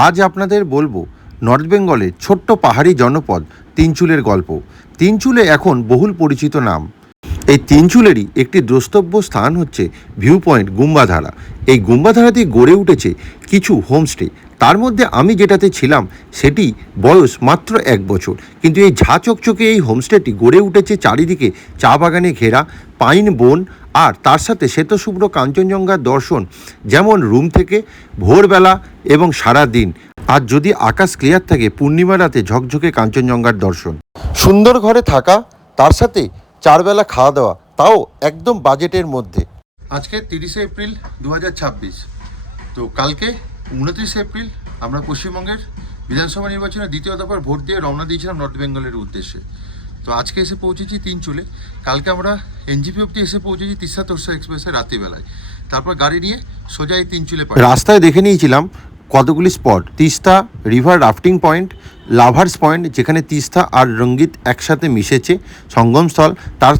আজ আপনাদের বলবো নর্থ বেঙ্গলের ছোট্ট পাহাড়ি জনপদ তিনচুলের গল্প। তিনচুলে এখন বহুল পরিচিত নাম। এই তিনচুলেরই একটি দ্রষ্টব্য স্থান হচ্ছে ভিউ পয়েন্ট গুম্বাধারা। এই গুম্বাধারাতেই গড়ে উঠেছে কিছু হোমস্টে। তার মধ্যে আমি যেটাতে ছিলাম সেটি বয়স মাত্র 1 বছর, কিন্তু এই ঝাঁ চকচকে এই হোমস্টেটি গড়ে উঠেছে চারিদিকে চা বাগানে ঘেরা, পাইন বন, আর তার সাথে শ্বেতশুভ্র কাঞ্চনজঙ্ঘার দর্শন যেমন রুম থেকে ভোরবেলা এবং সারা দিন। আর যদি আকাশ ক্লিয়ার থাকে, পূর্ণিমা রাতে ঝকঝকে কাঞ্চনজঙ্ঘার দর্শন। সুন্দর ঘরে থাকা, তার সাথে 4 বেলা খাওয়া দাওয়া, তাও একদম বাজেটের মধ্যে। আজকে 30শে এপ্রিল 2026। তো কালকে 29 এপ্রিল আমরা পশ্চিমবঙ্গের বিধানসভা নির্বাচনে দ্বিতীয় দফার ভোট দিয়ে রওনা দিয়েছিলাম নর্থ বেঙ্গলের উদ্দেশ্যে। তো আজকে এসে পৌঁছেছি তিনচুলে। কালকে আমরা এনজিপি অব্দি এসে পৌঁছেছি তিস্তা তোরসা এক্সপ্রেসে রাত্রিবেলায়। তারপর গাড়ি নিয়ে সোজা এই তিনচুলে পাই। রাস্তায় দেখে নিয়েছিলাম কতগুলি spot: Teesta river rafting point, lovers point যেখানে তিস্তা আর রঙ্গিত একসাথে মিশেছে, সঙ্গমস্থল।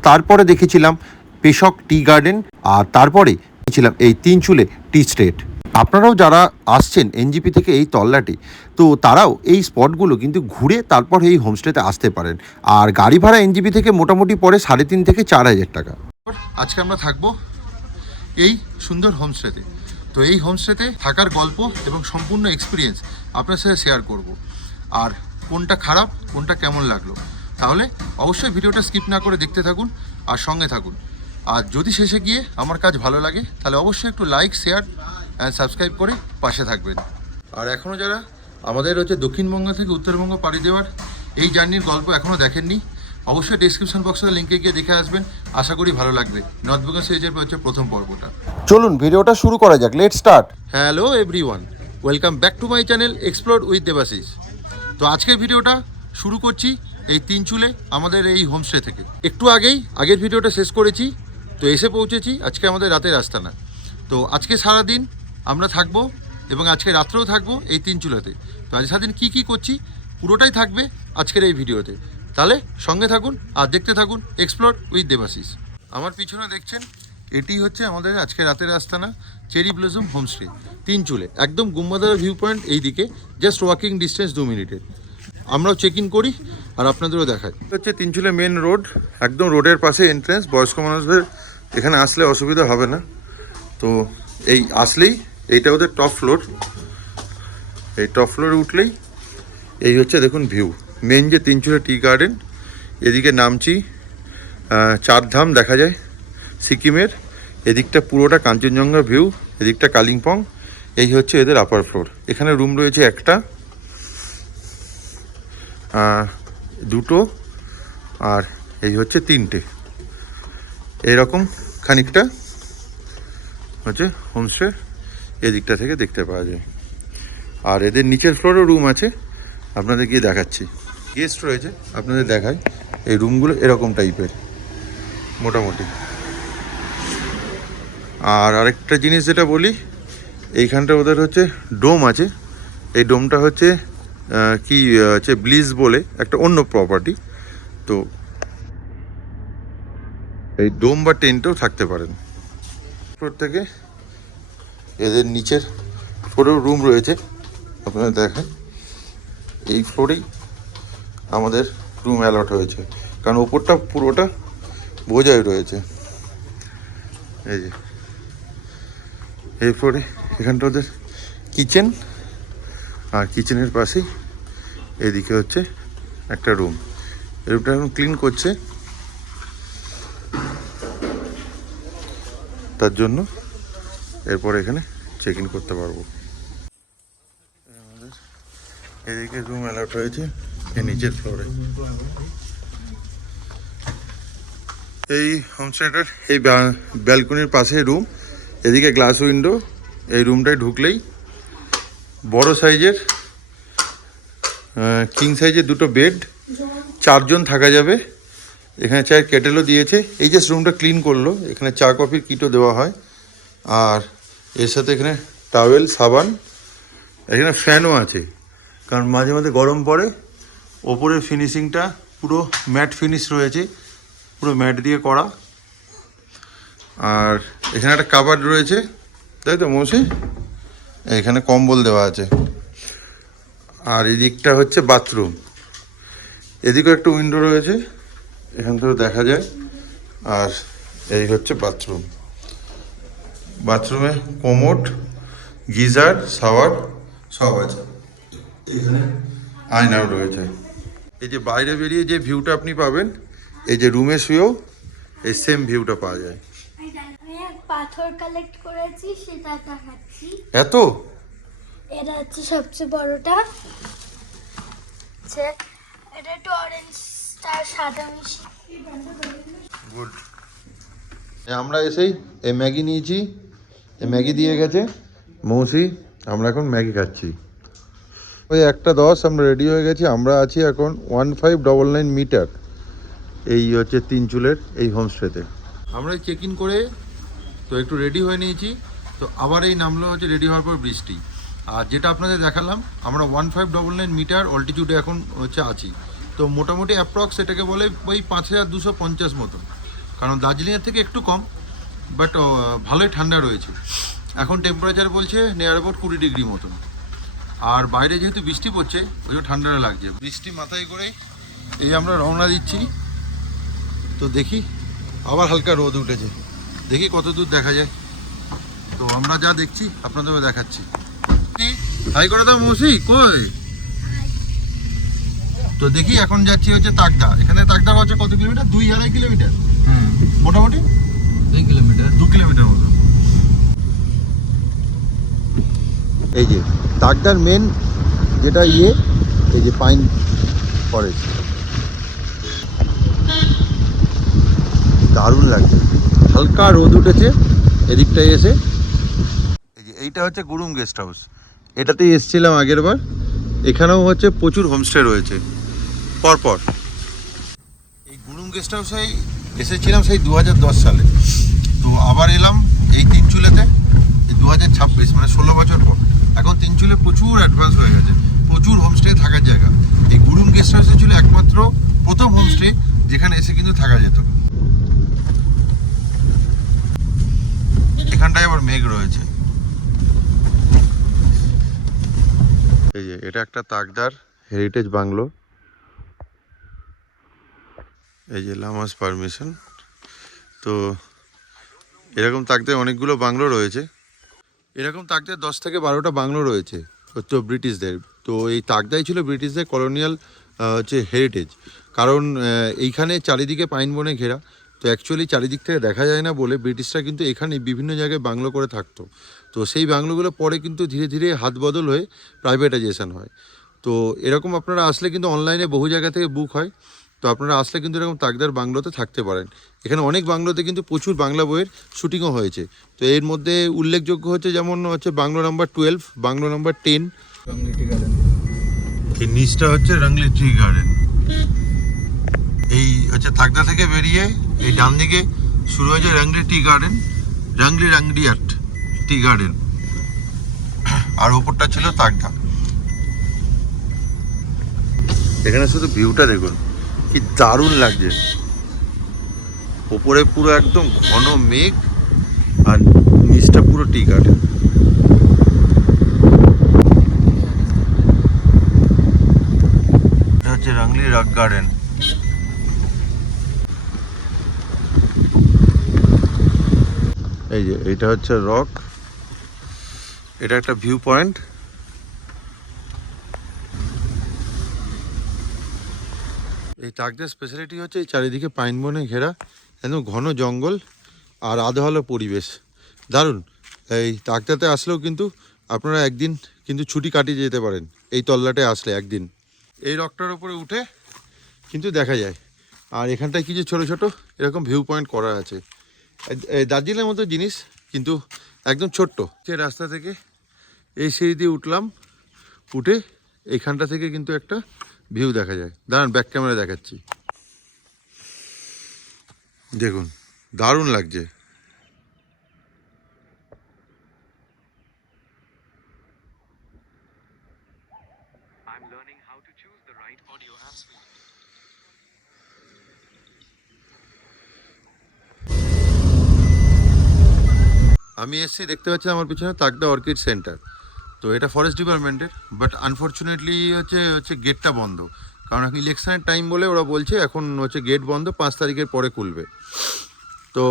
তারপরে দেখেছিলাম পেশক টি গার্ডেন, আর তারপরে ছিলাম এই তিনচুলে টি স্টেট। আপনারাও যারা আসছেন এনজিপি থেকে এই তল্লাটে, তো তারাও এই স্পটগুলো কিন্তু ঘুরে তারপর এই হোমস্টেতে আসতে পারেন। আর গাড়ি ভাড়া এনজিপি থেকে মোটামুটি পড়ে 3,500 থেকে 4,000 টাকা। আজকে আমরা থাকবো এই সুন্দর হোমস্টেতে। তো এই হোমস্টেতে থাকার গল্প এবং সম্পূর্ণ এক্সপিরিয়েন্স আপনার সাথে শেয়ার করব। আর কোনটা খারাপ, কোনটা কেমন লাগলো, তাহলে অবশ্যই ভিডিওটা স্কিপ না করে দেখতে থাকুন আর সঙ্গে থাকুন। আর যদি শেষে গিয়ে আমার কাজ ভালো লাগে, তাহলে অবশ্যই একটু লাইক, শেয়ার অ্যান্ড সাবস্ক্রাইব করে পাশে থাকবেন। আর এখনও যারা আমাদের দক্ষিণবঙ্গ থেকে উত্তরবঙ্গ পাড়ি দেওয়ার এই জার্নির গল্প এখনও দেখেননি, অবশ্যই ডেসক্রিপশন বক্সের লিঙ্কে গিয়ে দেখে আসবেন। আশা করি ভালো লাগবে। নর্থ বেঙ্গল সিরিজের প্রথম পর্বটা। চলুন ভিডিওটা শুরু করা যাক। Let's start. Hello everyone, welcome back to my channel explore with Debashis. তো আজকের ভিডিওটা শুরু করছি এই তিনচুলে আমাদের এই হোমস্টে থেকে। একটু আগের ভিডিওটা শেষ করেছি, তো এসে পৌঁছেছি আজকে আমাদের রাতের আস্তানা। তো আজকে সারাদিন আমরা থাকবো এবং আজকে রাত্রেও থাকবো এই তিনচুলাতে। তো আজ সারাদিন কী করছি পুরোটাই থাকবে আজকের এই ভিডিওতে। তাহলে সঙ্গে থাকুন আর দেখতে থাকুন এক্সপ্লোর উইথ দেবাশিস। আমার পিছনে দেখছেন এটি হচ্ছে আমাদের আজকে রাতের আস্তানা, চেরি ব্লসম হোমস্টে তিনচুলে, একদম গুম্বাধারা ভিউ পয়েন্ট এই দিকে, জাস্ট ওয়াকিং ডিস্টেন্স 2 মিনিটের। আমরাও চেক ইন করি আর আপনাদেরও দেখাই। হচ্ছে তিনচুলে মেন রোড, একদম রোডের পাশে এন্ট্রেন্স। বয়স্ক মানুষদের এখানে আসলে অসুবিধা হবে না। তো এই আসলেই এইটা ওদের টপ ফ্লোর। এই টপ ফ্লোরে উঠলেই এই হচ্ছে দেখুন ভিউ। মেন যে তিনচুলে টি গার্ডেন, এদিকে নামচি, 4 ধাম দেখা যায় সিকিমের। এদিকটা পুরোটা কাঞ্চনজঙ্ঘা ভিউ, এদিকটা কালিম্পং। এই হচ্ছে এদের আপার ফ্লোর। এখানে রুম রয়েছে একটা, দুটো, আর এই হচ্ছে 3টে। এরকম খানিকটা হচ্ছে হোমস্টে এদিকটা থেকে দেখতে পাওয়া যায়। আর এদের নিচের ফ্লোরেও রুম আছে, আপনাদের গিয়ে দেখাচ্ছি। গেস্ট রয়েছে, আপনাদের দেখায়। এই রুমগুলো এরকম টাইপের মোটামুটি। আর আরেকটা জিনিস যেটা বলি, এইখানটা ওদের হচ্ছে ডোম আছে। এই ডোমটা হচ্ছে কি হচ্ছে ব্লিজ বলে একটা অন্য প্রপার্টি। তো এই ডোম বা টেন্টেও থাকতে পারেন। ফ্লোর থেকে এদের নিচের ফ্লোরেও রুম রয়েছে, আপনাদের দেখায়। এই ফ্লোরেই আমাদের রুম অ্যালট হয়েছে, কারণ ওপরটা পুরোটা বোঝাই রয়েছে। এই যে এই ফ্লোরে এখানটা ওদের কিচেন, আর কিচেনের পাশেই এদিকে হচ্ছে একটা রুম। রুমটা এখন ক্লিন করছে, তার জন্য এরপর এখানে চেক ইন করতে পারবো। আমাদের এদিকে রুম অ্যালট হয়েছে এই নিচের ফ্লোরে। এই হোমস্টেটার এই ব্যালকনির পাশে রুম, এদিকে গ্লাস উইন্ডো। এই রুমটায় ঢুকলেই বড় সাইজের কিং সাইজের 2টো বেড, 4 জন থাকা যাবে। এখানে চায়ের কেটেলও দিয়েছে। এই যে রুমটা ক্লিন করলো, এখানে চা কফির কিটও দেওয়া হয়। আর এর সাথে এখানে টাওয়েল, সাবান, এখানে ফ্যানও আছে, কারণ মাঝে মাঝে গরম পড়ে। ওপরের ফিনিশিংটা পুরো ম্যাট ফিনিশ রয়েছে, পুরো ম্যাট দিয়ে করা। আর এখানে একটা কাবার্ড রয়েছে, তাই তো মৌসি? এখানে কম্বল দেওয়া আছে। আর এদিকটা হচ্ছে বাথরুম, এদিকেও একটা উইন্ডো রয়েছে, এখান থেকেও দেখা যায়। আর এই হচ্ছে বাথরুম, বাথরুমে কোমোড, গিজার, শাওয়ার সব আছে। এখানে আয়নাও রয়েছে। এই যে বাইরে বেরিয়ে যে ভিউটা আপনি পাবেন, এই যে রুমে শুয়েও এই সেম ভিউটা পাওয়া যায়। আমি এক পাথর কালেক্ট করেছি, সেটা দেখাচ্ছি। এত এটা হচ্ছে সবচেয়ে বড়টা, এটা একটু অরেঞ্জ আর সাদা মিশি। গুড। আমরা এসেই এই ম্যাগি নিয়েছি, এই ম্যাগি দিয়ে গেছে মৌসি, আমরা এখন ম্যাগি খাচ্ছি। ওই 1:10 আমরা রেডি হয়ে গেছি। আমরা আছি এখন 1599 মিটার, এই হচ্ছে তিনচুলের এই হোমস্টেতে। আমরা চেক ইন করে তো একটু রেডি হয়ে নিয়েছি, তো আবার এই নামলো হচ্ছে রেডি হওয়ার পর বৃষ্টি। আর যেটা আপনাদের দেখালাম, আমরা 1599 মিটার অল্টিটিউডে এখন হচ্ছে আছি। তো মোটামুটি অ্যাপ্রক্স এটাকে বলে ওই 5250 মতো, কারণ দার্জিলিংয়ের থেকে একটু কম, বাট ভালোই ঠান্ডা রয়েছে। এখন টেম্পারেচার বলছে নিয়ার অ্যাবাউট 20 ডিগ্রি মতন। আর বাইরে যেহেতু বৃষ্টি পড়ছে, ওই জন্য ঠান্ডা লাগছে। বৃষ্টি মাথায় করে এই আমরা রওনা দিচ্ছি। তো দেখি, আবার হালকা রোদ উঠেছে, দেখি কত দূর দেখা যায়। তো আমরা যা দেখছি আপনাদেরও দেখাচ্ছি। হাই করে দাও মৌসি, কই? তো দেখি এখন যাচ্ছি হচ্ছে তাকদা। এখানে তাকদা হচ্ছে কত কিলোমিটার? 2-2.5 কিলোমিটার মোটামুটি, 2 কিলোমিটার মতো। এই যে তাকদার মেন যেটা এই যে পাইন ফরেস্ট, দারুণ লাগছে। হালকা রোদ উঠেছে এদিকটায় এসে। এই যে এইটা হচ্ছে গুরুম গেস্ট হাউস, এটাতেই এসেছিলাম আগের বার। এখানেও হচ্ছে প্রচুর হোমস্টে রয়েছে পরপর। এই গুরুম গেস্ট হাউসেই এসেছিলাম সেই 2010 সালে। তো আবার এলাম এই তিনচুলেতে এই 2026, মানে 16 বছর পর। এখন তিনচুলে প্রচুর অ্যাডভান্স হয়ে গেছে, প্রচুর হোমস্টে থাকার জায়গা। এই গুরুম গেস্ট হাউসে ছিল একমাত্র প্রথম হোমস্টে যেখানে এসে কিন্তু থাকা যেত। এখানটায় আবার মেঘ রয়েছে। এই যে এটা একটা তাকদার হেরিটেজ বাংলো, এই যে লামাস পারমিশন। তো এরকম তাকদায় অনেকগুলো বাংলো রয়েছে, এরকম তাকদায় 10 থেকে 12টা বাংলো রয়েছে তো ব্রিটিশদের। তো এই তাকদাই ছিল ব্রিটিশদের কলোনিয়াল হচ্ছে হেরিটেজ। কারণ এইখানে চারিদিকে পাইন বনে ঘেরা, তো অ্যাকচুয়ালি চারিদিক থেকে দেখা যায় না বলে ব্রিটিশরা কিন্তু এখানে বিভিন্ন জায়গায় বাংলো করে থাকতো। তো সেই বাংলোগুলো পরে কিন্তু ধীরে ধীরে হাত বদল হয়ে প্রাইভেটাইজেশন হয়। তো এরকম আপনারা আসলে কিন্তু অনলাইনে বহু জায়গা থেকে বুক হয়। তো আপনারা আসলে কিন্তু এরকম তাকদার বাংলোতে থাকতে পারেন। এখানে অনেক বাংলোতে কিন্তু প্রচুর বাংলা বইয়ের শুটিংও হয়েছে। তো এর মধ্যে উল্লেখযোগ্য হচ্ছে যেমন হচ্ছে bungalow number 12, bungalow number 10। Wrongly tea garden, এই নিচটা হচ্ছে রংলি টি গার্ডেন। এই হচ্ছে তাকদা থেকে বেরিয়ে এই ডান দিকে শুরু হয়েছে Rungli tea garden, Rungliot tea garden. আর ওপরটা ছিল তাকদা। এখানে শুধু ভিউটা দেখুন, কি দারুণ লাগছে। ওপরে পুরো একদম ঘন মেঘ, আর নিচটা পুরো টি গার্ডেন। এটা হচ্ছে রংলি রক গার্ডেন। এই যে এটা হচ্ছে রক, এটা একটা ভিউ পয়েন্ট। এই তাকদার স্পেশালিটি হচ্ছে এই চারিদিকে পাইন বনে ঘেরা, একদম ঘন জঙ্গল আর আধোয়ালো পরিবেশ, দারুণ। এই তাকদাতে আসলেও কিন্তু আপনারা একদিন কিন্তু ছুটি কাটিয়ে যেতে পারেন এই তল্লাটে আসলে একদিন। এই রকটার উপরে উঠে কিন্তু দেখা যায়। আর এখানটায় কিছু ছোট ছোট এরকম ভিউ পয়েন্ট করা আছে, দার্জিলিংয়ের মতো জিনিস, কিন্তু একদম ছোট্ট। সে রাস্তা থেকে এই সিঁড়ি দিয়ে উঠলাম, উঠে এইখানটা থেকে কিন্তু একটা ভিউ দেখা যায়। দাঁড়ান ব্যাক ক্যামেরা দেখাচ্ছি, দেখুন দারুণ লাগছে। আমি এসছি, দেখতে পাচ্ছি আমার পিছনে তাকদা অর্কিড সেন্টার। তো এটা ফরেস্ট ডিপার্টমেন্টের, বাট আনফর্চুনেটলি হচ্ছে গেটটা বন্ধ, কারণ এখন ইলেকশনের টাইম বলে ওরা বলছে এখন হচ্ছে গেট বন্ধ, 5 তারিখের পরে খুলবে। তো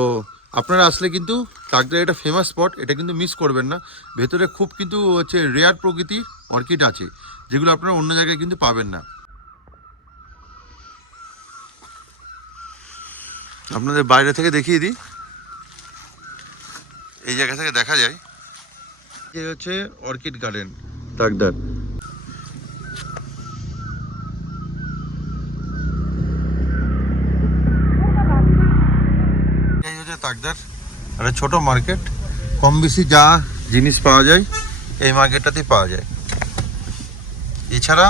আপনারা আসলে কিন্তু তাকদার এটা ফেমাস স্পট, এটা কিন্তু মিস করবেন না। ভেতরে খুব কিন্তু হচ্ছে রেয়ার প্রকৃতির অর্কিড আছে, যেগুলো আপনারা অন্য জায়গায় কিন্তু পাবেন না। আপনাদের বাইরে থেকে দেখিয়ে দিই, এই জায়গা থেকে দেখা যায় এই হচ্ছে অর্কিড গার্ডেন তাকদার। এই হচ্ছে তাকদার, একটা ছোট মার্কেট, কম বেশি যা জিনিস পাওয়া যায় এই মার্কেটটাতেই পাওয়া যায়। এছাড়া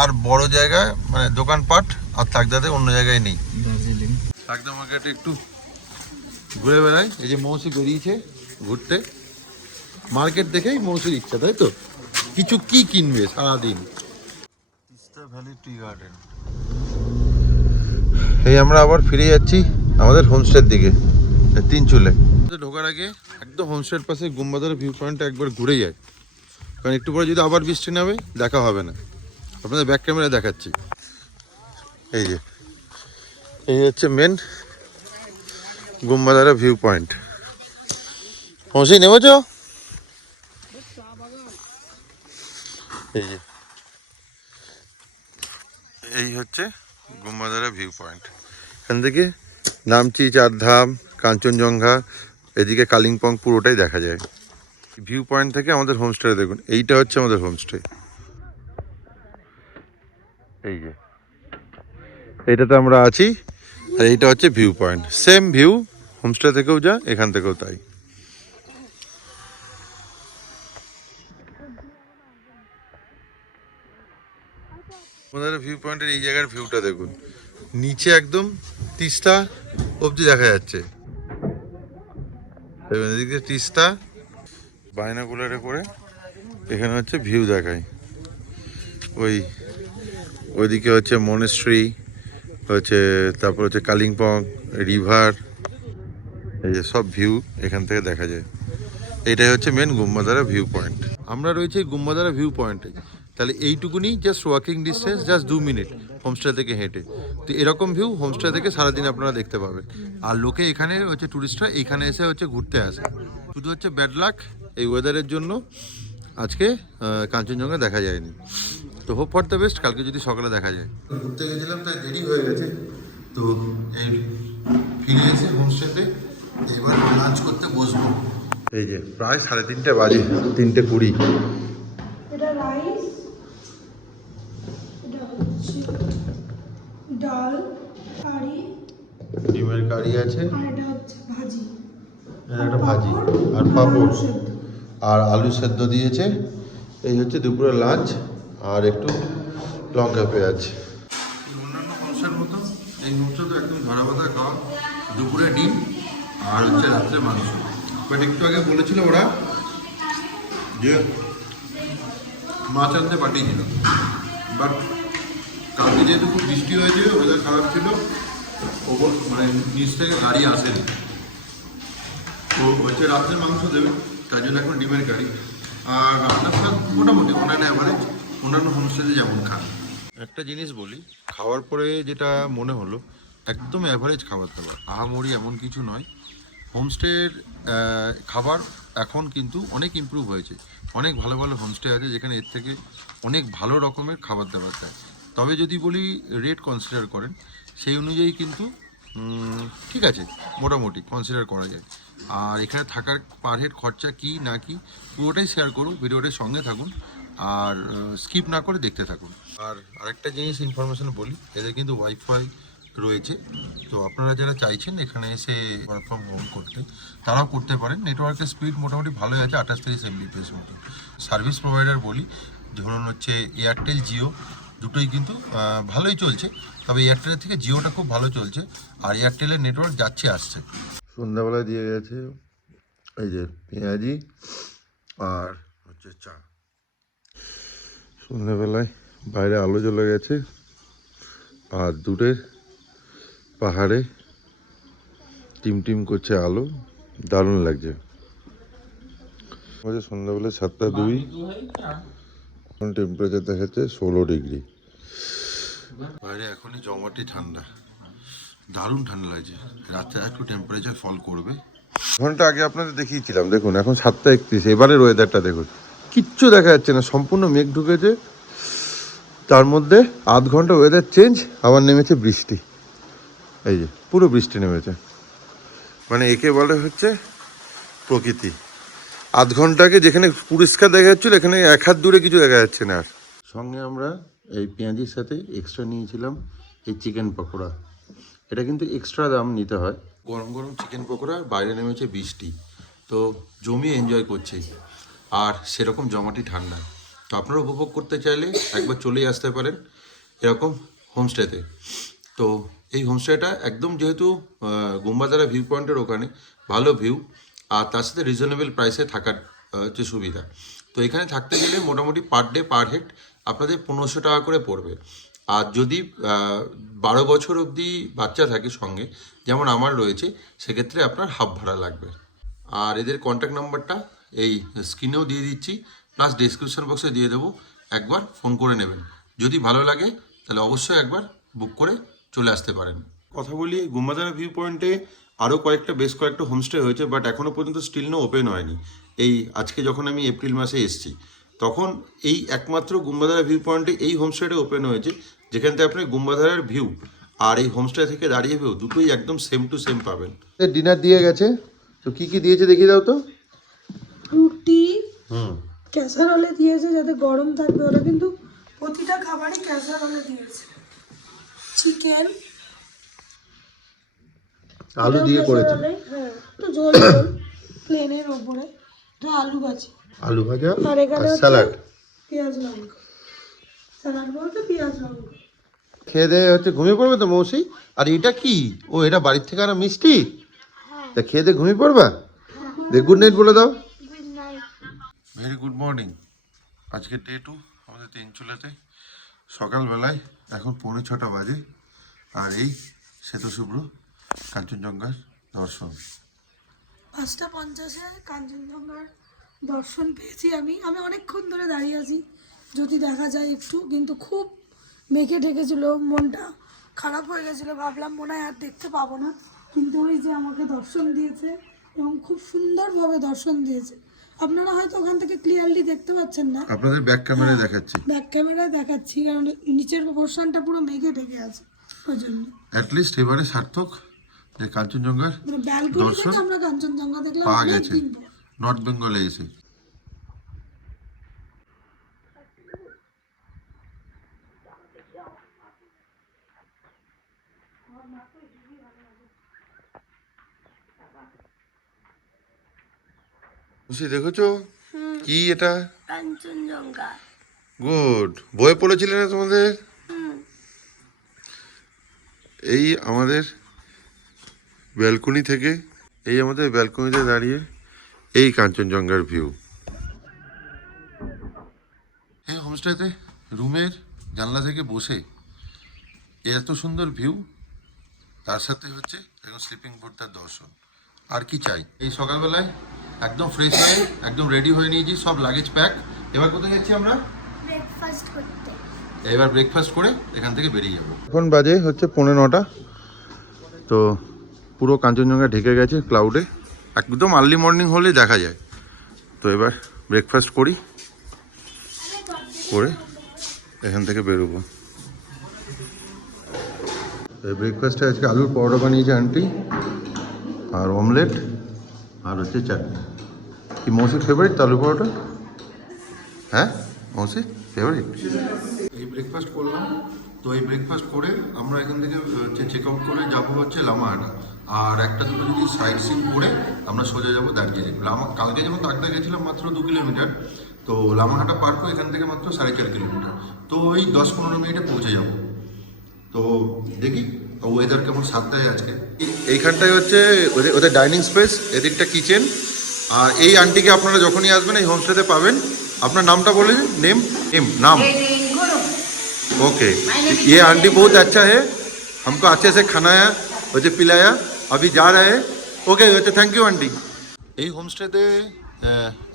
আর বড় জায়গায় মানে দোকানপাট আর তাকদাতে অন্য জায়গায় নেই। দার্জিলিং তাকদা মার্কেটে একটু ঘুরে বেড়াই, এই যে মৌসি বেরিয়েছে ঘুরতে, মার্কেট দেখেই মৌসির ইচ্ছা, তাই তো কিছু কি কিনবে সারাদিন। Teesta valley tea garden. এই আমরা আবার ফিরে যাচ্ছি আমাদের হোমস্টের দিকে, তিনচুলে। ঢোকার আগে একদম হোমস্টের পাশে গুম্বাদার ভিউ পয়েন্টটা একবার ঘুরে যায়, কারণ একটু পরে যদি আবার বৃষ্টি নামে দেখা হবে না। আপনাদের ব্যাক ক্যামেরা দেখাচ্ছি, এই যে এই হচ্ছে মেন গুম্বাদারা ভিউ পয়েন্ট। মৌসি নেমেছ? এই যে এই হচ্ছে গুম্বাদারা ভিউ পয়েন্ট। এখান থেকে নামচি, চারধাম, কাঞ্চনজঙ্ঘা, এদিকে কালিম্পং পুরোটাই দেখা যায়। ভিউ পয়েন্ট থেকে আমাদের হোমস্টে দেখুন, এইটা হচ্ছে আমাদের হোমস্টে। এই যে এইটাতে আমরা আছি, আর এইটা হচ্ছে view point. Same view homestay থেকেও যা, এখান থেকেও তাই। আমাদের ভিউ পয়েন্টের এই জায়গার ভিউটা দেখুন, নিচে একদম তিস্তা অবধি দেখা যাচ্ছে। এদিকে তিস্তা, বাইনাকুলারে করে এখানে হচ্ছে ভিউ দেখায়। ওইদিকে হচ্ছে মনেস্ট্রি, হচ্ছে তারপর হচ্ছে কালিম্পং রিভার, এই যে সব ভিউ এখান থেকে দেখা যায়। এটাই হচ্ছে মেন গুম্বাদারা ভিউ পয়েন্ট। আমরা রয়েছি গুম্বাদারা ভিউ পয়েন্টে, তাহলে এইটুকুনি just walking distance, just 2 minute homestay থেকে হেঁটে। তো এরকম ভিউ হোমস্টে থেকে সারাদিন আপনারা দেখতে পাবেন। আর লোকে এখানে হচ্ছে টুরিস্টরা এইখানে এসে হচ্ছে ঘুরতে আসে। শুধু হচ্ছে ব্যাড লাক এই ওয়েদারের জন্য আজকে কাঞ্চনজঙ্ঘা দেখা যায়নি। তো হোপ ফর দ্য বেস্ট, কালকে যদি সকালে দেখা যায়। ঘুরতে গেছিলাম তাই দেরি হয়ে গেছে, তো এই ফিরে এসে হোমস্টেতে এবার লাঞ্চ করতে বসবো। এই যে প্রায় 3:30 বাজে, 3:20। এটা রাইস, এটা হচ্ছে ডাল কারি, ডিমের কারি আছে, আর এটা হচ্ছে ভাজি, এটা একটা ভাজি আর পাঁপড় আলু সেদ্ধ। আর আলু সেদ্ধ দিয়েছে। এই হচ্ছে দুপুরে লাঞ্চ, আর একটু লঙ্কা পেঁয়াজ। অন্যান্য মাংসের মতো এই মাংস তো একদম ধরা বাঁধা খাওয়া, দুপুরে ডিম আর হচ্ছে রাত্রে মাংস। বাট একটু আগে বলেছিল ওরা যে মাছ আনতে পাঠিয়েছিল, বাট কালকে যেহেতু খুব বৃষ্টি হয়েছে, ওয়েদার খারাপ ছিল, ওপর মানে নিচ থেকে গাড়ি আসেনি, তো হচ্ছে রাত্রে মাংস দেবে, তার জন্য এখন ডিমের কারি। আর রান্নার স্বাদ মোটামুটি অন্যান্য অ্যাভারেজ, অন্যান্য হোমস্টেতে যেমন খান। একটা জিনিস বলি, খাওয়ার পরে যেটা মনে হলো, একদম অ্যাভারেজ খাবার দাবার, আহামরি এমন কিছু নয়। হোমস্টের খাবার এখন কিন্তু অনেক ইমপ্রুভ হয়েছে, অনেক ভালো ভালো হোমস্টে আছে যেখানে এর থেকে অনেক ভালো রকমের খাবার দাবার দেয়। তবে যদি বলি রেট কনসিডার করেন, সেই অনুযায়ী কিন্তু ঠিক আছে, মোটামুটি কনসিডার করা যায়। আর এখানে থাকার পার হেড খরচা কী না কি পুরোটাই শেয়ার করুন, ভিডিওটার সঙ্গে থাকুন আর স্কিপ না করে দেখতে থাকুন। আর আরেকটা জিনিস ইনফরমেশন বলি, এদের কিন্তু ওয়াইফাই রয়েছে, তো আপনারা যারা চাইছেন এখানে এসে ওয়ার্ক ফ্রম হোম করতে, তারাও করতে পারেন। নেটওয়ার্কের স্পিড মোটামুটি ভালোই আছে, 28-30 MBPS মতো। সার্ভিস প্রোভাইডার বলি, ধরুন হচ্ছে এয়ারটেল, জিও দুটোই কিন্তু ভালোই চলছে, তবে এয়ারটেলের থেকে জিওটা খুব ভালো চলছে, আর এয়ারটেলের নেটওয়ার্ক যাচ্ছে আসছে। সন্ধ্যাবেলায় দিয়ে গেছে এই যে পেঁয়াজি আর হচ্ছে চা। সন্ধ্যাবেলায় বাইরে আলো জ্বলে গেছে, আর দূরে পাহাড়ে টিম টিম করছে আলো, দারুণ লাগছে। সন্ধ্যাবেলা 7:02, এখন টেম্পারেচার দেখাচ্ছে 16 ডিগ্রি। বাইরে এখনই জমাটি ঠান্ডা, দারুণ ঠান্ডা লাগছে। রাত্রে একটু টেম্পারেচার ফল করবে। ঘন্টা আগে আপনাদের দেখিয়েছিলাম, দেখুন এখন 7:31। এবারের ওয়েদারটা দেখুন, কিচ্ছু দেখা যাচ্ছে না, সম্পূর্ণ মেঘ ঢুকেছে। তার মধ্যে আধ ঘন্টা ওয়েদার চেঞ্জ, আবার নেমেছে বৃষ্টি। এই যে পুরো বৃষ্টি নেমেছে, মানে একে বলে হচ্ছে প্রকৃতি। আধ ঘন্টাকে যেখানে পরিষ্কার দেখা যাচ্ছিল, এখানে এক হাত দূরে কিছু দেখা যাচ্ছে না। আর সঙ্গে আমরা এই পেঁয়াজির সাথে এক্সট্রা নিয়েছিলাম এই চিকেন পকোড়া। এটা কিন্তু এক্সট্রা দাম নিতে হয়। গরম গরম চিকেন পকোড়া, বাইরে নেমেছে বৃষ্টি, তো জমিয়ে এনজয় করছে। আর সেরকম জমাটি ঠান্ডা। তো আপনারা উপভোগ করতে চাইলে একবার চলেই আসতে পারেন এরকম হোমস্টেতে। তো এই হোমস্টেটা একদম যেহেতু গুম্বাজারা ভিউ পয়েন্টের ওখানে, ভালো ভিউ, আর তার সাথে রিজনেবল প্রাইসে থাকার হচ্ছে সুবিধা। তো এখানে থাকতে গেলে মোটামুটি পার ডে পার হেড আপনাদের 1500 টাকা করে পড়বে। আর যদি 12 বছর অবধি বাচ্চা থাকে সঙ্গে, যেমন আমার রয়েছে, সেক্ষেত্রে আপনার হাফ ভাড়া লাগবে। আর এদের কন্ট্যাক্ট নাম্বারটা এই স্ক্রিনেও দিয়ে দিচ্ছি, প্লাস ডিসক্রিপশন বক্সে দিয়ে দেবো, একবার ফোন করে নেবেন। যদি ভালো লাগে তাহলে অবশ্যই একবার বুক করে চলে আসতে পারেন। কথা বলি, গুম্বাজারা ভিউ পয়েন্টে আরও বেশ কয়েকটা হোমস্টে হয়েছে, বাট এখনও পর্যন্ত স্টিল নো ওপেন হয়নি। এই আজকে যখন আমি এপ্রিল মাসে এসেছি, তখন এই একমাত্র গুম্বাধারা ভিউ পয়েন্টে এই হোমস্টেটা ওপেন হয়েছে, যেখান থেকে আপনি গুম্বাধারার ভিউ আর এই হোমস্টে থেকে দাঁড়িয়ে ভিউ দুটোই একদম সেম টু সেম পাবেন। ডিনার দিয়ে গেছে, তো কি কি দিয়েছে দেখিয়ে দাও তো। রুটি, ক্যাসারোলে দিয়েছে যাতে গরম থাকবে, ওরা কিন্তু প্রতিটা খাবারই ক্যাসারোলে দিয়েছে। চিকেন, আলু দিয়ে করেছে, হ্যাঁ, তো ঝোল ঝোল প্লেনের ওপরে, তো আলু ভাজি, আলু ভাজা আর এখানে স্যালাড, পেঁয়াজ লঙ্কা। স্যালাড বলতে পেঁয়াজ লঙ্কা। খেয়ে দিয়ে হচ্ছে ঘুমিয়ে পড়বে তো মৌসি। আর এটা কি? ও, এটা বাড়ির থেকে আনা মিষ্টি। তা খেয়ে দিয়ে ঘুমিয়ে পড়বা। দেখ, গুড নাইট বলে দাও। Good night. Very good morning. আজকে ডে 2 আমাদের তিনচুলাতে। সকালবেলায় এখন 6:45 বাজে, আর এই শ্বেতশুভ্র কাঞ্চনজঙ্ঘার দর্শন। 5:50 কাঞ্চনজঙ্ঘার দর্শন পেয়েছি। আমি অনেকক্ষণ ধরে দাঁড়িয়ে আছি, যদি দেখা যায় একটু, কিন্তু খুব মেঘে ঢেকেছিল, মনটা খারাপ হয়ে গেছিলো, ভাবলাম মনে হয় আর দেখতে পাবো না। কিন্তু ওই যে আমাকে দর্শন দিয়েছে, এবং খুব সুন্দরভাবে দর্শন দিয়েছে। আপনারা হয়তো ওখান থেকে ক্লিয়ারলি দেখতে পাচ্ছেন না, আপনাদের ব্যাক ক্যামেরায় দেখাচ্ছি, ব্যাক ক্যামেরায় দেখাচ্ছি, কারণ নিচের পোর্শনটা পুরো মেঘে ঢেকে আছে, ওই জন্য। অ্যাটলিস্ট এবারে সার্থক যে কাঞ্চনজঙ্ঘার মানে ব্যালকনি থেকে আমরা কাঞ্চনজঙ্ঘা দেখলাম পাওয়া অনেক গেছে দিন পর। নর্থ বেঙ্গলে এসে। খুশি দেখেছো কি এটা? কাঞ্চনজঙ্ঘা। গুড। বইয়ে পড়েছিলে না তোমাদের? এই আমাদের ব্যালকনি থেকে, এই আমাদের ব্যালকনিতে দাঁড়িয়ে এই কাঞ্চনজঙ্ঘার ভিউ। এই হোমস্টেতে রুমের জানলা থেকে বসে এত সুন্দর ভিউ, তার সাথে হচ্ছে এখন স্লিপিং বোর্ডটার দর্শন। আর কি চাই? এই সকালবেলায় একদম ফ্রেশ হয়ে একদম রেডি হয়ে নিয়েছি, সব লাগেজ প্যাক। এবার কোথায় যাচ্ছি আমরা? ব্রেকফাস্ট করতে। এবার ব্রেকফাস্ট করে এখান থেকে বেরিয়ে যাবো। এখন বাজে হচ্ছে 9:45, তো পুরো কাঞ্চনজঙ্ঘা ঢেকে গেছে ক্লাউডে, একদম আর্লি মর্নিং হলেই দেখা যায়। তো এবার ব্রেকফাস্ট করে এখান থেকে বেরোবো। এই ব্রেকফাস্টে আজকে আলুর পরোটা বানিয়েছে আন্টি, আর অমলেট, আর হচ্ছে চাটনি। কি মৌসির ফেভারিট তো আলু পরোটা? হ্যাঁ, মৌসির ফেভারিট। এই ব্রেকফাস্ট করলাম, তো এই ব্রেকফাস্ট করে আমরা এখান থেকে হচ্ছে চেক আউট করে যাবো হচ্ছে লামাহাটা। আর একটা দুটো যদি সাইড সিন করে আমরা সোজা যাবো দার্জিলিং। কালকে যেমন তাকদা গেছিলাম মাত্র 2 কিলোমিটার, তো লামাহাটা পার্ক করে এখান থেকে মাত্র 4.5 কিলোমিটার, তো ওই 10-15 মিনিটে পৌঁছে যাবো। তো দেখি ওয়েদার কেমন সাতটায় আজকে। এইখানটায় হচ্ছে ওদের ডাইনিং স্পেস, এদিকটা কিচেন। আর এই আন্টিকে আপনারা যখনই আসবেন এই হোমস্টেতে পাবেন। আপনার নামটা বলে দিন। नाम ओके। ये आंटी बहुत अच्छा है, हमको अच्छे से खानाया वैसे पिलाया, अभी जा रहे हैं। Okay, thank you aunty. এই হোমস্টেতে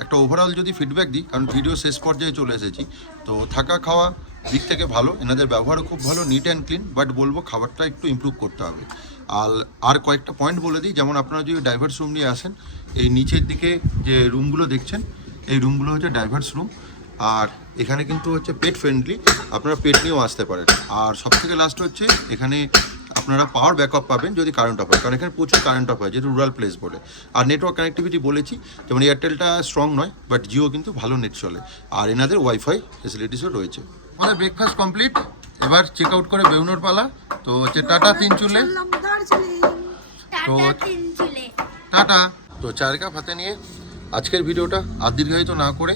একটা ওভারঅল যদি ফিডব্যাক দিই, কারণ ভিডিও শেষ পর্যায়ে চলে এসেছি, তো থাকা খাওয়া দিক থেকে ভালো, এনাদের ব্যবহারও খুব ভালো, নিট অ্যান্ড ক্লিন, বাট বলবো খাবারটা একটু ইমপ্রুভ করতে হবে। আর কয়েকটা পয়েন্ট বলে দিই, যেমন আপনারা যদি ডাইভার্স রুম নিয়ে আসেন, এই নিচের দিকে যে রুমগুলো দেখছেন, এই রুমগুলো হচ্ছে ডাইভার্স রুম। আর এখানে কিন্তু হচ্ছে পেট ফ্রেন্ডলি, আপনারা পেট নিয়েও আসতে পারেন। আর সবথেকে লাস্ট হচ্ছে এখানে আপনারা পাওয়ার ব্যাকআপ পাবেন যদি কারেন্ট অফ হয়, কারণ এখানে প্রচুর কারেন্ট অফ হয় যেহেতু রুরাল প্লেস বলে। আর নেটওয়ার্ক কানেক্টিভিটি বলেছি, যেমন এয়ারটেলটা স্ট্রং নয়, বাট জিও কিন্তু ভালো নেট চলে। আর এনাদের ওয়াইফাই ফেসিলিটিসও রয়েছে। আমাদের ব্রেকফাস্ট কমপ্লিট, এবার চেক আউট করে বেরোনোর পালা। তো হচ্ছে টাটা তিনচুলে, চললাম দার্জিলিং। টাটা তিনচুলে। টাটা। তো 4 কাপ হাতে নিয়ে আজকের ভিডিওটা আর দীর্ঘায়িত না করে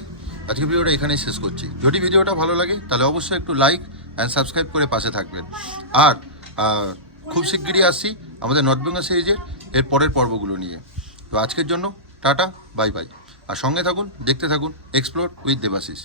আজকের ভিডিওটা এখানেই শেষ করছি। যদি ভিডিওটা ভালো লাগে তাহলে অবশ্যই একটু লাইক অ্যান্ড সাবস্ক্রাইব করে পাশে থাকবেন। আর খুব শিগগিরই আসছি আমাদের নর্থ বেঙ্গল সিরিজের এর পরের পর্বগুলো নিয়ে। তো আজকের জন্য টাটা, বাই বাই। আর সঙ্গে থাকুন, দেখতে থাকুন এক্সপ্লোর উইথ দেবাশিস।